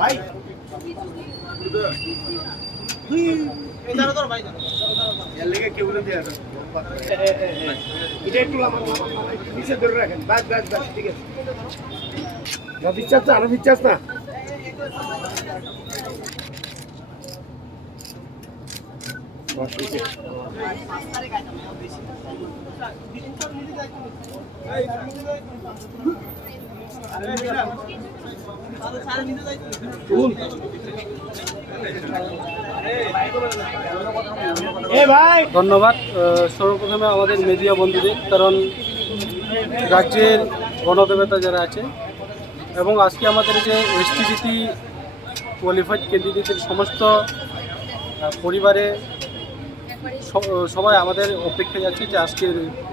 ভাই কেউ এটা একটু নিচে ধরে রাখেন। বাস বাস বাস, ঠিক আছে। বিশ্বাস না, আরো বিশ্বাস না। ধন্যবাদ সর্বপ্রথমে আমাদের মিডিয়া বন্ধুদের, কারণ রাজ্যের গণদেবতা যারা আছে এবং আজকে আমাদের যে এসটিজিটি কোয়ালিফাইড ক্যান্ডিডেটের সমস্ত পরিবারে সবাই আমাদের অপেক্ষায় আছে যে আজকে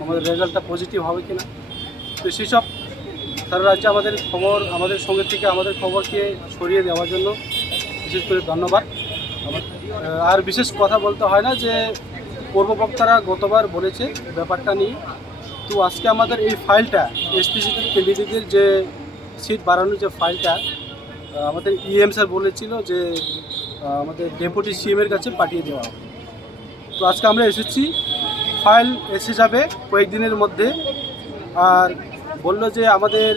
আমাদের রেজাল্টটা পজিটিভ হবে কিনা। তো সেসব সারা রাজ্যে আমাদের সঙ্গে থেকে আমাদের খবরকে ছড়িয়ে দেওয়ার জন্য বিশেষ করে ধন্যবাদ। আর বিশেষ কথা বলতে হয় না যে পূর্ববক্তারা গতবার বলেছে ব্যাপারটা নিয়ে। তো আজকে আমাদের এই ফাইলটা এসটিজিটি ক্যান্ডিডেটের যে সিট বাড়ানোর যে ফাইলটা আমাদের ইএম স্যার বলেছিল যে আমাদের ডেপুটি সিএমের কাছে পাঠিয়ে দেওয়া হবে। তো আজকে আমরা এসেছি, ফাইল এসে যাবে কয়েকদিনের মধ্যে। আর বলল যে আমাদের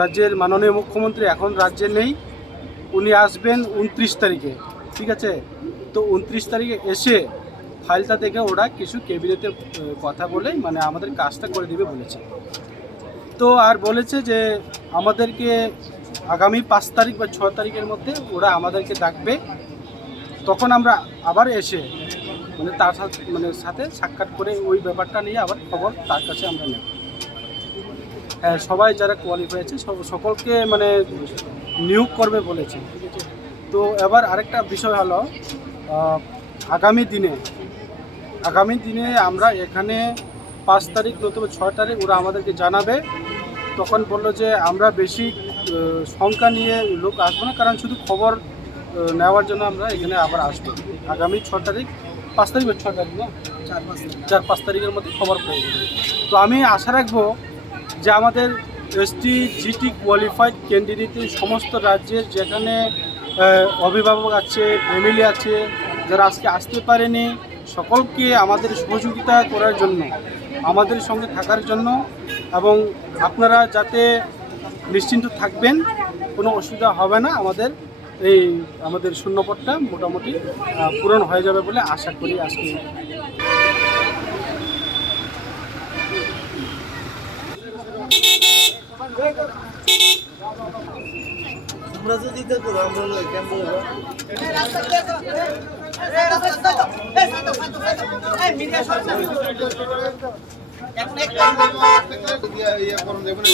রাজ্যের মাননীয় মুখ্যমন্ত্রী এখন রাজ্যে নেই, উনি আসবেন 29 তারিখে, ঠিক আছে। তো 29 তারিখে এসে ফাইলটা দেখে ওরা কিছু ক্যাবিনেটের কথা বলে মানে আমাদের কাজটা করে দেবে বলেছে। তো আর বলেছে যে আমাদেরকে আগামী 5 তারিখ বা 6 তারিখের মধ্যে ওরা আমাদেরকে ডাকবে, তখন আমরা আবার এসে মানে তার সাথে সাক্ষাৎ করে ওই ব্যাপারটা নিয়ে আবার খবর তার কাছে আমরা নেব। হ্যাঁ, সবাই যারা কোয়ালিফাই আছে সকলকে মানে নিয়োগ করবে বলেছে, ঠিক আছে। তো এবার আরেকটা বিষয় হলো আগামী দিনে আমরা এখানে 5 তারিখ নতুবা 6 তারিখ ওরা আমাদেরকে জানাবে। তখন বললো যে আমরা বেশি সংখ্যা নিয়ে লোক আসবো না, কারণ শুধু খবর নেওয়ার জন্য আমরা এখানে আবার আসবো আগামী 6 তারিখ 5 তারিখ বা 6 তারিখ না 4-5 তারিখের মধ্যে খবর পেয়ে যাবে। তো আমি আশা রাখবো যে আমাদের এসটিজিটি কোয়ালিফাইড ক্যান্ডিডেটের সমস্ত রাজ্যের যেখানে অভিভাবক আছে, ফ্যামিলি আছে, যারা আজকে আসতে পারেনি, সকলকে আমাদের সহযোগিতা করার জন্য, আমাদের সঙ্গে থাকার জন্য, এবং আপনারা যাতে নিশ্চিন্ত থাকবেন, কোনো অসুবিধা হবে না। আমাদের শূন্যপদটা মোটামুটি পূরণ হয়ে যাবে বলে আশা করি। আজকে আমরা যদি দিতে তো আমরা লই কেমন হবে এই মিডিয়া সরকার এখন এক ইয়া করুন দেখুন